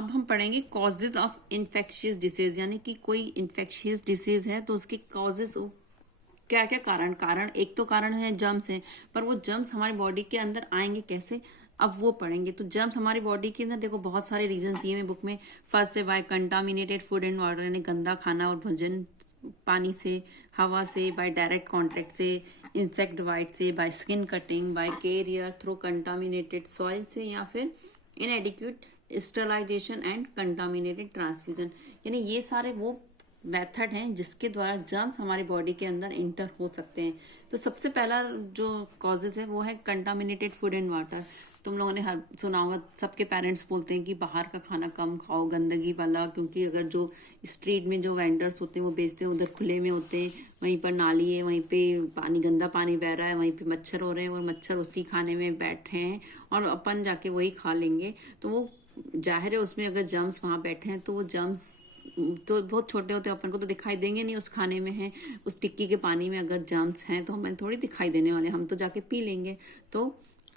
अब हम पढ़ेंगे कॉजेज ऑफ इन्फेक्शियस डिसीज, यानी कि कोई इन्फेक्शियस डिसीज है तो उसके कॉजेज क्या क्या कारण एक तो कारण है जर्म्स है, पर वो जर्म्स हमारी बॉडी के अंदर आएंगे कैसे, अब वो पढ़ेंगे। तो जर्म्स हमारी बॉडी के अंदर देखो बहुत सारे रीजन दिए हुए बुक में। फर्स्ट है by contaminated food and water, यानी गंदा खाना और भोजन, पानी से, हवा से, बाय डायरेक्ट कॉन्टेक्ट से, इंसेक्ट बाइट से, by skin cutting, by carrier through contaminated soil से, या फिर inadequate sterilisation and contaminated transfusion. यानी ये सारे वो मेथड हैं जिसके द्वारा जर्म्स हमारी बॉडी के अंदर इंटर हो सकते हैं। तो सबसे पहला जो कॉजेज है वो है कंटामिनेटेड फूड एंड वाटर। तुम लोगों ने हर सुना होगा, सबके पेरेंट्स बोलते हैं कि बाहर का खाना कम खाओ, गंदगी वाला, क्योंकि अगर जो स्ट्रीट में जो वेंडर्स होते हैं वो बेचते हैं उधर खुले में होते हैं, वहीं पर नाली है, वहीं पे पानी गंदा पानी बह रहा है, वहीं पे मच्छर हो रहे हैं और मच्छर उसी खाने में बैठे हैं और अपन जाके वही खा लेंगे। तो वो जाहिर है उसमें अगर जर्म्स वहां बैठे हैं तो वो जर्म्स तो बहुत छोटे होते हैं, अपन को तो दिखाई देंगे नहीं उस खाने में है, उस टिक्की के पानी में अगर जर्म्स हैं तो हमें थोड़ी दिखाई देने वाले, हम तो जाके पी लेंगे। तो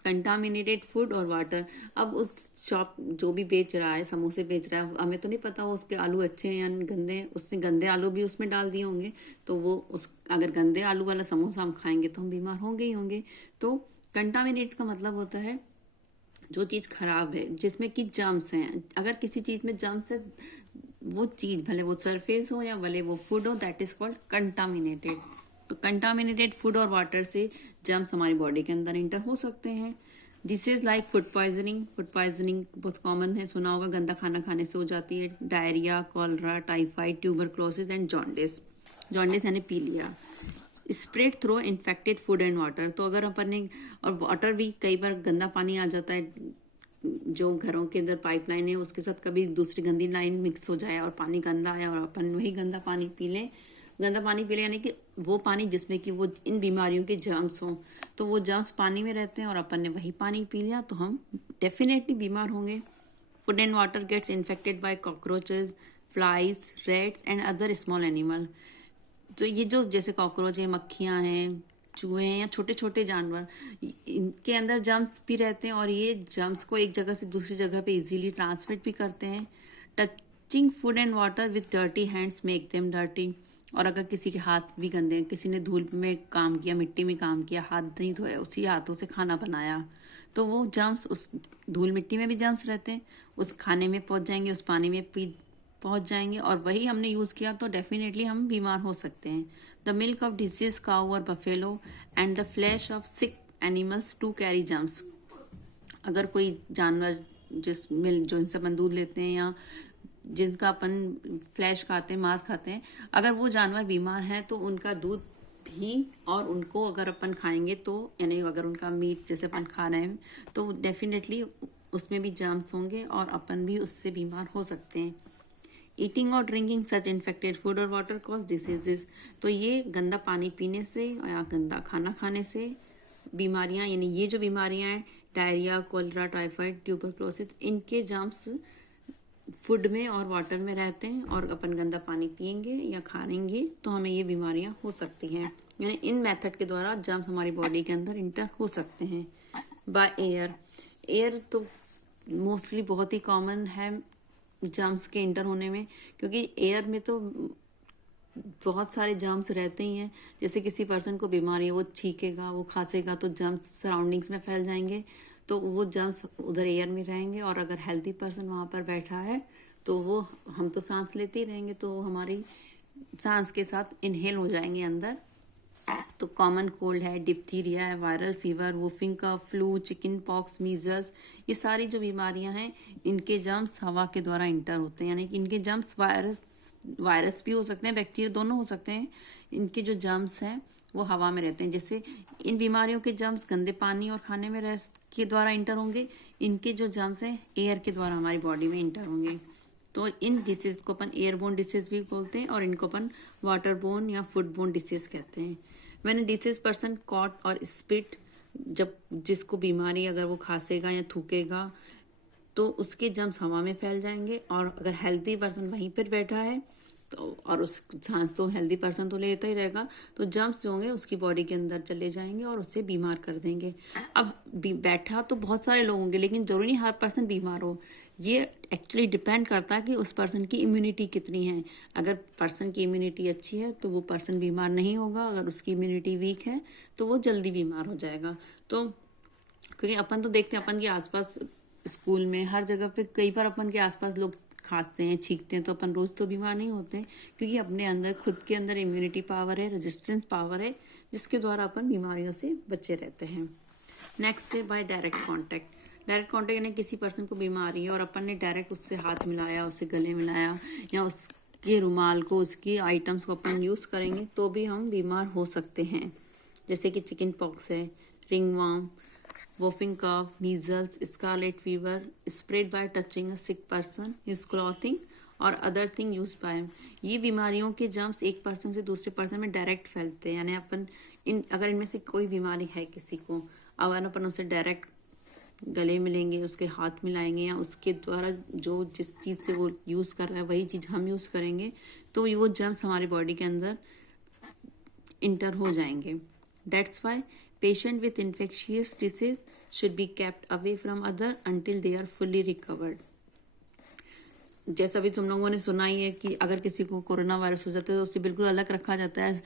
कंटामिनेटेड फूड और वाटर। अब उस शॉप जो भी बेच रहा है, समोसे बेच रहा है, हमें तो नहीं पता वो उसके आलू अच्छे हैं या गंदे, उसने गंदे आलू भी उसमें डाल दिए होंगे, तो वो उस अगर गंदे आलू वाला समोसा हम खाएंगे तो हम बीमार होंगे ही होंगे। तो कंटामिनेट का मतलब होता है जो चीज खराब है जिसमें कि जर्म्स हैं। अगर किसी चीज में जर्म्स है, वो चीज भले वो सरफेस हो या भले वो फूड हो, दैट इज कॉल्ड कंटामिनेटेड। तो कंटामिनेटेड फूड और वाटर से जर्म्स हमारी बॉडी के अंदर इंटर हो सकते हैं। Disease like food poisoning, food poisoning बहुत कॉमन है, सुना होगा, गंदा खाना खाने से हो जाती है। Diarrhoea, cholera, typhoid, tuberculosis and jaundice. Jaundice यानी पीलिया। Spread through infected food and water. तो अगर अपन ने, और वाटर भी कई बार गंदा पानी आ जाता है, जो घरों के अंदर पाइपलाइन है उसके साथ कभी दूसरी गंदी लाइन मिक्स हो जाए और पानी गंदा आया और अपन वही गंदा पानी पी लें, गंदा पानी पी लें, यानी कि वो पानी जिसमें कि वो इन बीमारियों के जर्म्स हों, तो वो जर्म्स पानी में रहते हैं और अपन ने वही पानी पी लिया तो हम डेफिनेटली बीमार होंगे। Food and water gets infected by cockroaches, flies, rats and other small animal. तो ये जो जैसे कॉकरोच है, मक्खियां हैं, चूहे हैं या छोटे छोटे जानवर, इनके अंदर जर्म्स भी रहते हैं और ये जर्म्स को एक जगह से दूसरी जगह पे इजीली ट्रांसमिट भी करते हैं। Touching food and water with dirty hands make them dirty. और अगर किसी के हाथ भी गंदे हैं, किसी ने धूल में काम किया, मिट्टी में काम किया, हाथ नहीं धोया, उसी हाथों से खाना बनाया, तो वो जर्म्स उस धूल मिट्टी में भी जर्म्स रहते हैं, उस खाने में पहुंच जाएंगे, उस पानी में पहुंच जाएंगे और वही हमने यूज़ किया तो डेफिनेटली हम बीमार हो सकते हैं। The milk of disease cow और buffalo and the flesh of sick animals to carry germs. अगर कोई जानवर जिस मिल्क जो इनसे अपन दूध लेते हैं या जिनका अपन फ्लैश खाते हैं, मांस खाते हैं, अगर वो जानवर बीमार है तो उनका दूध भी, और उनको अगर अपन खाएंगे तो, यानी अगर उनका मीट जैसे अपन खा रहे हैं तो डेफिनेटली उसमें भी जर्म्स होंगे और अपन भी उससे बीमार हो सकते हैं। ईटिंग और ड्रिंकिंग सच इन्फेक्टेड फूड और वाटर कॉज डिसीजेज। तो ये गंदा पानी पीने से या गंदा खाना खाने से बीमारियां, यानी ये जो बीमारियां हैं, डायरिया, कोलरा, टाइफाइड, ट्यूबरक्लोसिस, इनके जर्म्स फूड में और वाटर में रहते हैं और अपन गंदा पानी पिएंगे या खाएंगे तो हमें ये बीमारियां हो सकती हैं। यानी इन मेथड के द्वारा जर्म्स हमारी बॉडी के अंदर इंटर हो सकते हैं। By air. एयर तो मोस्टली बहुत ही कॉमन है जर्म्स के इंटर होने में, क्योंकि एयर में तो बहुत सारे जर्म्स रहते ही हैं। जैसे किसी पर्सन को बीमारी है, वो छींकेगा, वो खांसेगा तो जर्म्स सराउंडिंग्स में फैल जाएंगे, तो वो जर्म्स उधर एयर में रहेंगे। और अगर हेल्दी पर्सन वहां पर बैठा है तो वो, हम तो सांस लेते ही रहेंगे तो हमारी सांस के साथ इनहेल हो जाएंगे अंदर। तो कॉमन कोल्ड है, डिप्थीरिया है, वायरल फीवर, वुफिंग का फ्लू, चिकन पॉक्स, मीजल्स, ये सारी जो बीमारियां हैं इनके जर्म्स हवा के द्वारा इंटर होते हैं। यानी कि इनके जर्म्स वायरस भी हो सकते हैं, बैक्टीरिया दोनों हो सकते हैं। इनके जो जर्म्स हैं वो हवा में रहते हैं। जैसे इन बीमारियों के जर्म्स गंदे पानी और खाने में रह के द्वारा इंटर होंगे, इनके जो जर्म्स हैं एयर के द्वारा हमारी बॉडी में इंटर होंगे। तो इन डिसीज को अपन एयरबोन डिसीज भी बोलते हैं और इनको अपन वाटरबोन या फूडबोन डिसीज कहते हैं। मैंने डिसीज पर्सन कॉट और स्पिट, जब जिसको बीमारी, अगर वो खांसेगा या थूकेगा तो उसके जर्म्स हवा में फैल जाएंगे, और अगर हेल्दी पर्सन वहीं पर बैठा है तो और उस सांस तो हेल्दी पर्सन तो लेता ही रहेगा, तो जर्म्स जो होंगे उसकी बॉडी के अंदर चले जाएंगे और उससे बीमार कर देंगे। अब बैठा तो बहुत सारे लोग होंगे, लेकिन जरूरी नहीं हर पर्सन बीमार हो। ये एक्चुअली डिपेंड करता है कि उस पर्सन की इम्यूनिटी कितनी है। अगर पर्सन की इम्यूनिटी अच्छी है तो वो पर्सन बीमार नहीं होगा, अगर उसकी इम्यूनिटी वीक है तो वो जल्दी बीमार हो जाएगा। तो क्योंकि अपन तो देखते हैं अपन के आसपास, स्कूल में, हर जगह पे कई बार अपन के आसपास लोग खांसते हैं, छींकते हैं, तो अपन रोज तो बीमार नहीं होते हैं, क्योंकि अपने अंदर खुद के अंदर इम्यूनिटी पावर है, रेजिस्टेंस पावर है, जिसके द्वारा अपन बीमारियों से बचे रहते हैं। नेक्स्ट है by direct contact. Direct contact यानी किसी पर्सन को बीमारी है और अपन ने डायरेक्ट उससे हाथ मिलाया, उससे गले मिलाया, या उसके रुमाल को, उसकी आइटम्स को अपन यूज करेंगे तो भी हम बीमार हो सकते हैं। जैसे कि चिकन पॉक्स है, ringworm, whooping cough, measles, scarlet fever spread by touching a sick person, his clothing और अदर थिंग यूज बाय। ये बीमारियों के जर्म्स एक पर्सन से दूसरे पर्सन में डायरेक्ट फैलते हैं। यानी अपन अगर इनमें से कोई बीमारी है किसी को, अगर अपन उससे डायरेक्ट गले मिलेंगे, उसके हाथ मिलाएंगे, या उसके द्वारा जो जिस चीज से वो यूज कर रहा है वही चीज हम यूज करेंगे, तो वो जर्म्स हमारी बॉडी के अंदर इंटर हो जाएंगे। That's why patient with infectious disease should be kept away from other until they are fully recovered। जैसा भी तुम लोगों ने सुना ही है कि अगर किसी को कोरोना वायरस हो जाता है तो उसे बिल्कुल अलग रखा जाता है,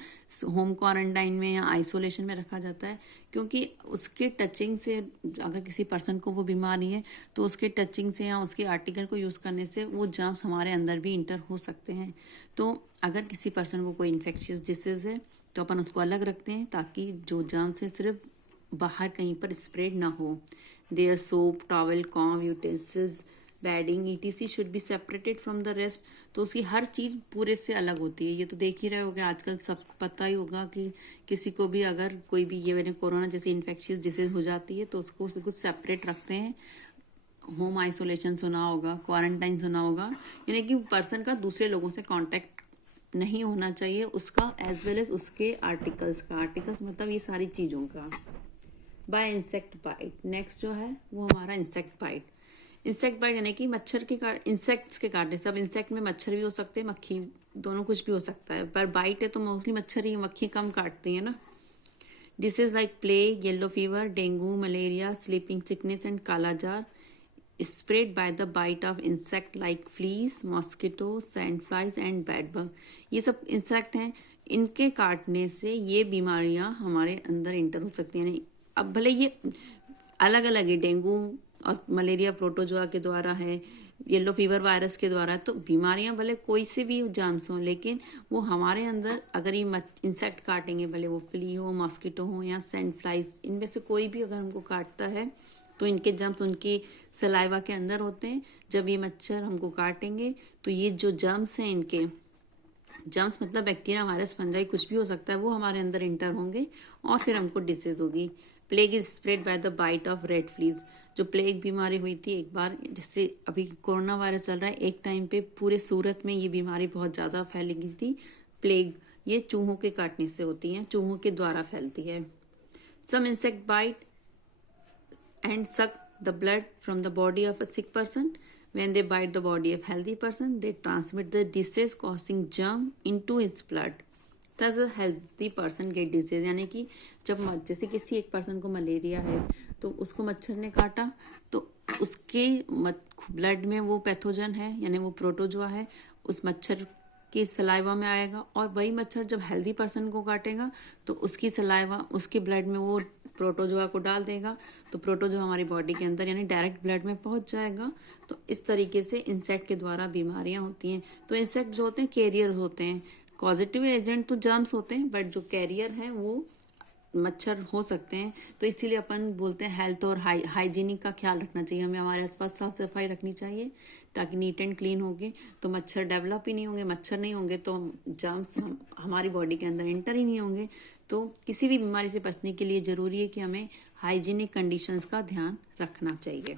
होम क्वारंटाइन में या आइसोलेशन में रखा जाता है, क्योंकि उसके टचिंग से, अगर किसी पर्सन को वो बीमारी है तो उसके टचिंग से या उसके आर्टिकल को यूज़ करने से वो जर्म्स हमारे अंदर भी इंटर हो सकते हैं। तो अगर किसी पर्सन को कोई इन्फेक्शियस डिसीज है तो अपन उसको अलग रखते हैं, ताकि जो जर्म्स है सिर्फ बाहर कहीं पर स्प्रेड ना हो। Their soap, towel, comb, utensils, bedding ETC should be separated from the rest. तो उसकी हर चीज़ पूरे से अलग होती है। ये तो देख ही रहे होगे, आजकल सबको पता ही होगा कि किसी को भी अगर कोई भी ये कोरोना जैसी इन्फेक्शियस डिसीज हो जाती है तो उसको बिल्कुल सेपरेट रखते हैं। होम आइसोलेशन सुना होगा, क्वारंटाइन सुना होगा, यानी कि पर्सन का दूसरे लोगों से कॉन्टेक्ट नहीं होना चाहिए, उसका एज वेल एज उसके आर्टिकल्स का। आर्टिकल्स मतलब ये सारी चीज़ों का। Bye insect bite. नेक्स्ट जो है वो हमारा इंसेक्ट बाइट। इंसेक्ट बाइट यानी कि मच्छर के इंसेक्ट्स के काटने से। अब इंसेक्ट में मच्छर भी हो सकते हैं, मक्खी, दोनों कुछ भी हो सकता है, पर बाइट है तो मोस्टली मच्छर ही, मक्खी कम काटती है ना। Disease like plague, yellow fever, dengue, malaria, sleeping sickness and kala-azar spread by the bite of insect like fleas, mosquitoes, sandflies and bedbug। ये सब इंसेक्ट हैं, इनके काटने से ये बीमारियां हमारे अंदर इंटर हो सकती हैं। अब भले ये अलग अलग है, डेंगू और मलेरिया प्रोटोजोआ के द्वारा है, येलो फीवर वायरस के द्वारा, तो बीमारियां भले कोई से भी जर्म्स हों, लेकिन वो हमारे अंदर अगर ये इंसेक्ट काटेंगे, भले वो फ्ली हो, मॉस्किटो हो या सैंडफ्लाइज, इनमें से कोई भी अगर हमको काटता है तो इनके जर्म्स उनकी सलाइवा के अंदर होते हैं। जब ये मच्छर हमको काटेंगे तो ये जो जर्म्स हैं, इनके जर्म्स मतलब बैक्टीरिया, वायरस, फंजाई, कुछ भी हो सकता है, वो हमारे अंदर इंटर होंगे और फिर हमको डिसीज होगी। Plague is spread by the bite of rat fleas. जो प्लेग बीमारी हुई थी एक बार, जैसे अभी कोरोना वायरस चल रहा है, एक टाइम पे पूरे सूरत में ये बीमारी बहुत ज़्यादा फैली गई थी। प्लेग ये चूहों के काटने से होती है, चूहों के द्वारा फैलती है। Some insect bite and suck the blood from the body of a sick person. When they bite the body of healthy person, they transmit the disease causing germ into its blood. Thus a healthy person get disease। यानी कि जब जैसे किसी एक person को malaria है तो उसको मच्छर ने काटा तो उसके ब्लड में वो पैथोजन है, यानी वो प्रोटोजोआ है, उस मच्छर की सलाइवा में आएगा, और वही मच्छर जब हेल्दी पर्सन को काटेगा तो उसकी सलाइवा, उसके ब्लड में वो प्रोटोजोआ को डाल देगा, तो प्रोटोजोआ हमारी बॉडी के अंदर यानी डायरेक्ट ब्लड में पहुंच जाएगा। तो इस तरीके से इंसेक्ट के द्वारा बीमारियां होती हैं। तो इंसेक्ट जो होते हैं कैरियर होते हैं, पॉजिटिव एजेंट तो जर्म्स होते हैं, बट जो कैरियर हैं वो मच्छर हो सकते हैं। तो इसीलिए अपन बोलते हैं हेल्थ और हाइजीनिक का ख्याल रखना चाहिए, हमें हमारे आसपास साफ सफाई रखनी चाहिए ताकि नीट एंड क्लीन होगे तो मच्छर डेवलप ही नहीं होंगे। मच्छर नहीं होंगे तो जर्म्स हमारी बॉडी के अंदर एंटर ही नहीं होंगे। तो किसी भी बीमारी से बचने के लिए ज़रूरी है कि हमें हाइजीनिक कंडीशंस का ध्यान रखना चाहिए।